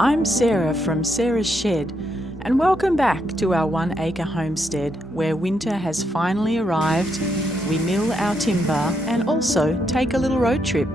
I'm Sarah from Sarah's Shed, and welcome back to our 1 acre homestead where winter has finally arrived. We mill our timber and also take a little road trip.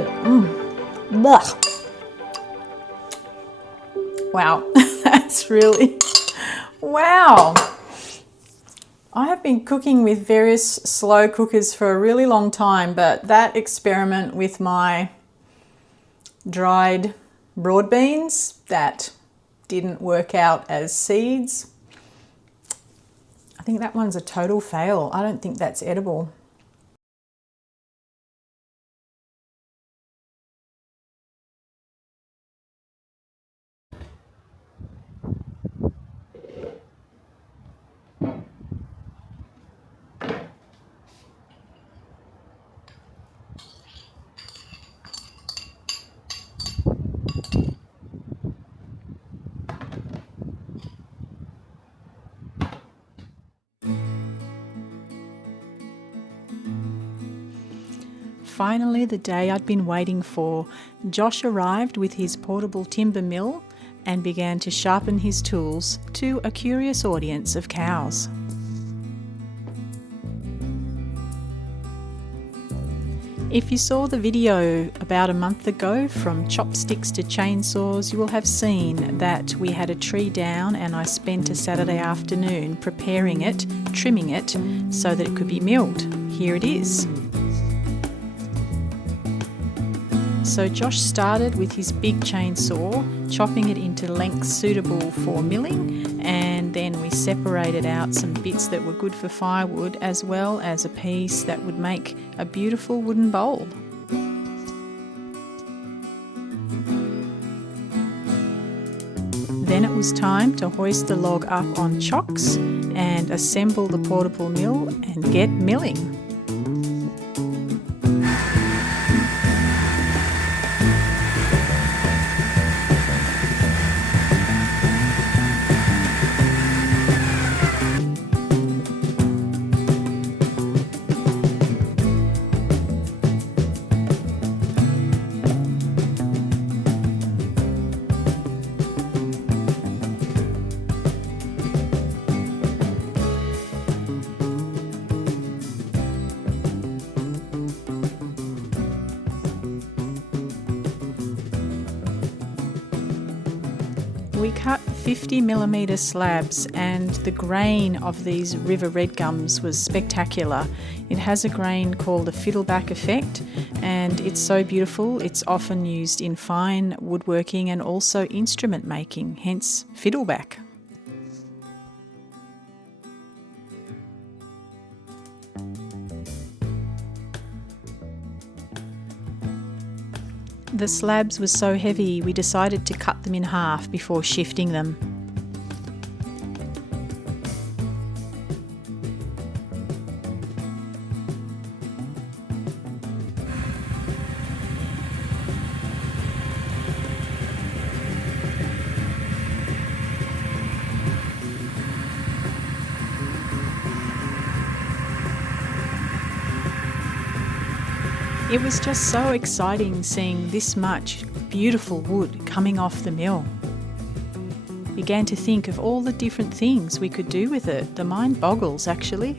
good. Blech. Wow, that's really, wow. I have been cooking with various slow cookers for a really long time, but that experiment with my dried broad beans that didn't work out as seeds, I think that one's a total fail. I don't think that's edible. Finally, the day I'd been waiting for, Josh arrived with his portable timber mill and began to sharpen his tools to a curious audience of cows. If you saw the video about a month ago, From Chopsticks to Chainsaws, you will have seen that we had a tree down and I spent a Saturday afternoon preparing it, trimming it, so that it could be milled. Here it is. So Josh started with his big chainsaw, chopping it into lengths suitable for milling, and then we separated out some bits that were good for firewood, as well as a piece that would make a beautiful wooden bowl. Then it was time to hoist the log up on chocks and assemble the portable mill and get milling. We cut 50mm slabs, and the grain of these river red gums was spectacular. It has a grain called a fiddleback effect, and it's so beautiful. It's often used in fine woodworking and also instrument making, hence fiddleback. The slabs were so heavy we decided to cut them in half before shifting them. It was just so exciting seeing this much beautiful wood coming off the mill. Began to think of all the different things we could do with it. The mind boggles, actually.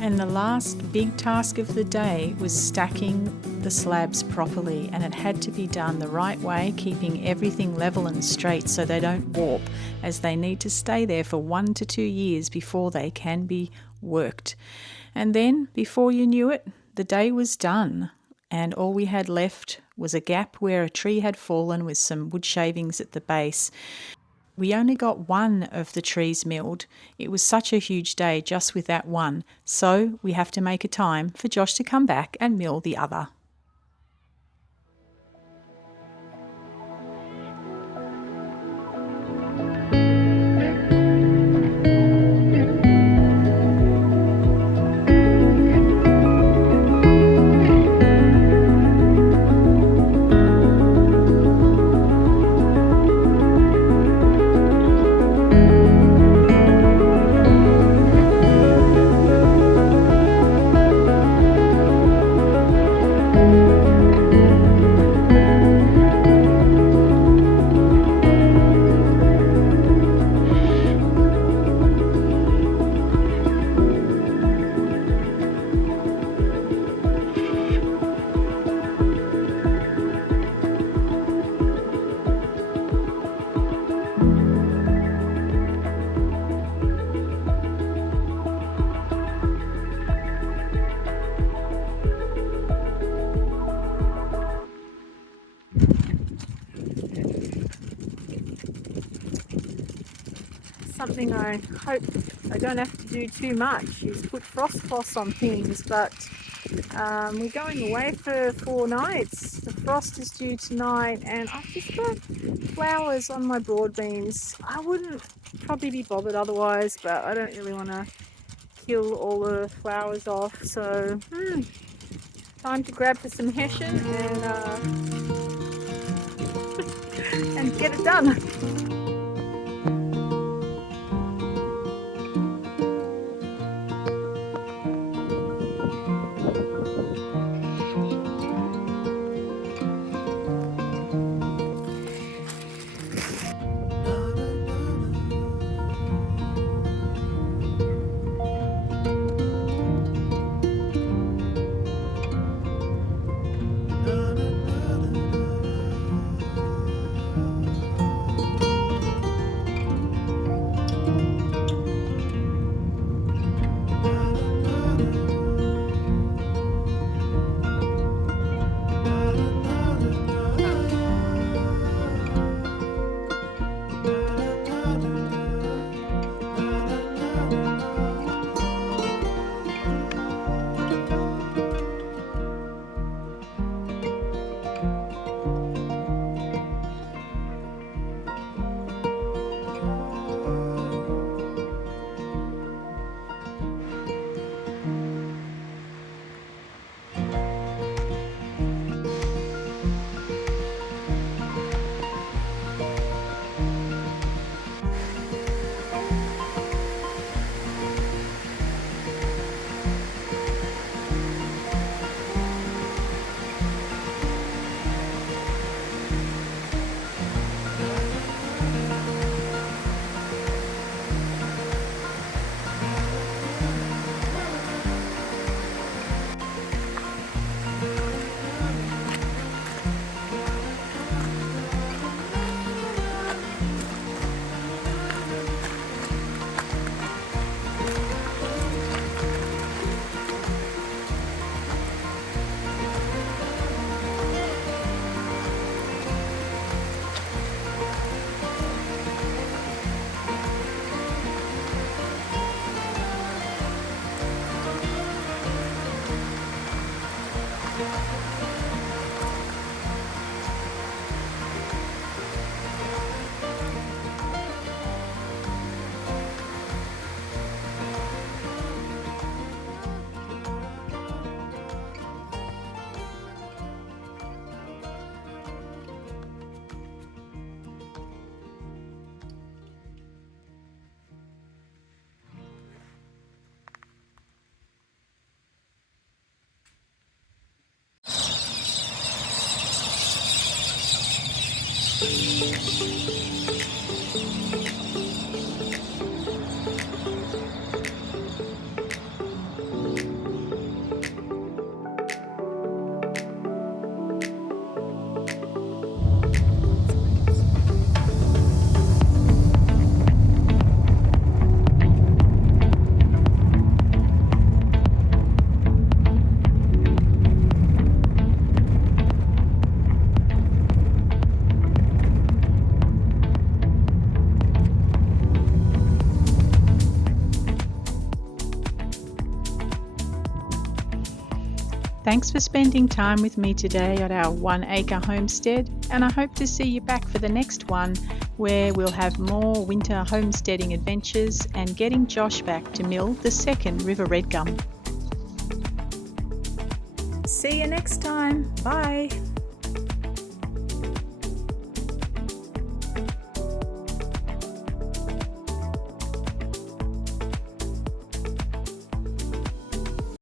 And the last big task of the day was stacking the slabs properly, and it had to be done the right way, keeping everything level and straight so they don't warp, as they need to stay there for 1 to 2 years before they can be worked. And then, before you knew it, the day was done, and all we had left was a gap where a tree had fallen with some wood shavings at the base. We only got one of the trees milled. It was such a huge day just with that one, so we have to make a time for Josh to come back and mill the other. something I hope I don't have to do too much, is put frost cloths on things, but we're going away for 4 nights. The frost is due tonight, and I've just got flowers on my broad beans. I wouldn't probably be bothered otherwise, but I don't really want to kill all the flowers off, so time to grab for some hessian and get it done. Thanks for spending time with me today at our 1 acre homestead, and I hope to see you back for the next one, where we'll have more winter homesteading adventures and getting Josh back to mill the second river red gum. See you next time. Bye.